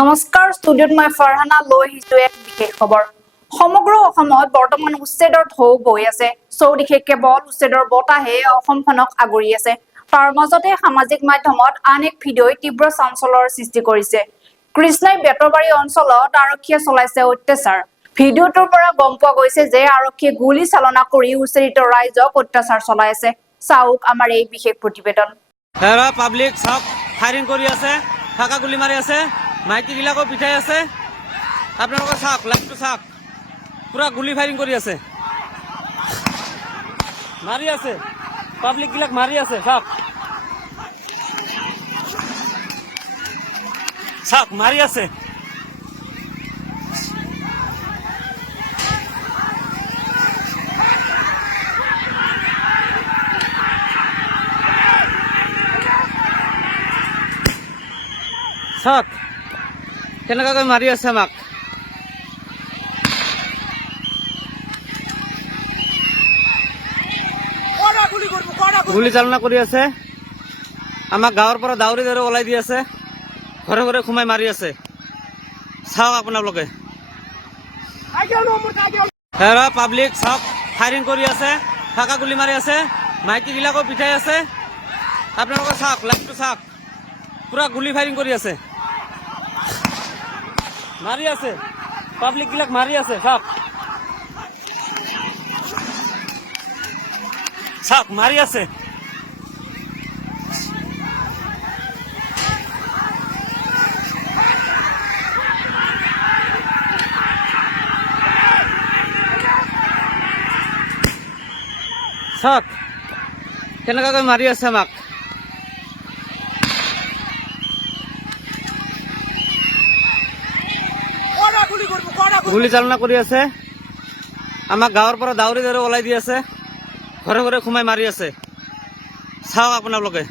নমস্কাৰ ষ্টুডিঅ'ত মই ফাৰহানা লৈ আহিছো এক বিশেষ খবৰ। সমগ্ৰ অসমত বৰ্তমান উচ্ছেদৰ ঢৌ বৈ আছে। চৌদিশে কেৱল উচ্ছেদৰ বতাহে অসমখনক আগুৰি আছে। তাৰ মাজতে সামাজিক মাধ্যমত আন এক ভিডিঅ'ই তীব্ৰ চাঞ্চল্যৰ সৃষ্টি কৰিছে। কৃষ্ণাই বেতৰবাৰী অঞ্চলত আৰক্ষীয়ে চলাইছে অত্যাচাৰ। ভিডিঅ'টোৰ পৰা গম পোৱা গৈছে যে আৰক্ষীয়ে গুলী চালনা কৰি উচ্ছেদিত ৰাইজক অত্যাচাৰ চলাই আছে। চাওক আমাৰ এই বিশেষ প্ৰতিবেদন। পাব্লিক চাওক ফায়াৰিং কৰি আছে, ফাঁকা গুলি মাৰি আছে, মাইকী বিলাকো পিঠাই আছে। আপোনালোকে চাওক, লাইভটো চাওক, পুৰা গুলি ফায়াৰিং কৰি আছে, মাৰি আছে, পাব্লিক বিলাক মাৰি আছে। চাওক চাওক, মাৰি আছে। চাওক কেনেকুৱাকৈ মাৰি আছে আমাক। গুলি চালনা কৰি আছে, আমাক গাঁৱৰ পৰা দাউৰি দাউৰি ওলাই দি আছে, ঘৰে ঘৰে সোমাই মাৰি আছে। চাওক আপোনালোকে, পাব্লিক চাওক ফায়াৰিং কৰি আছে, ফাঁকা গুলি মাৰি আছে, মাইকী বিলাকো পিঠাই আছে। আপোনালোকে চাওক, লাইভটো চাওক, পুৰা গুলি ফায়াৰিং কৰি আছে, মাৰি আছে, পাব্লিক বিলাক মাৰি আছে। চাওক চাওক, মাৰি আছে। চাওক কেনেকুৱাকৈ মাৰি আছে আমাক। গুলি চালনা কৰি আছে, আমাক গাঁৱৰ পৰা দাউৰি দাউৰি ওলাই দি আছে, ঘৰে ঘৰে সোমাই মাৰি আছে। চাওক আপোনালোকে।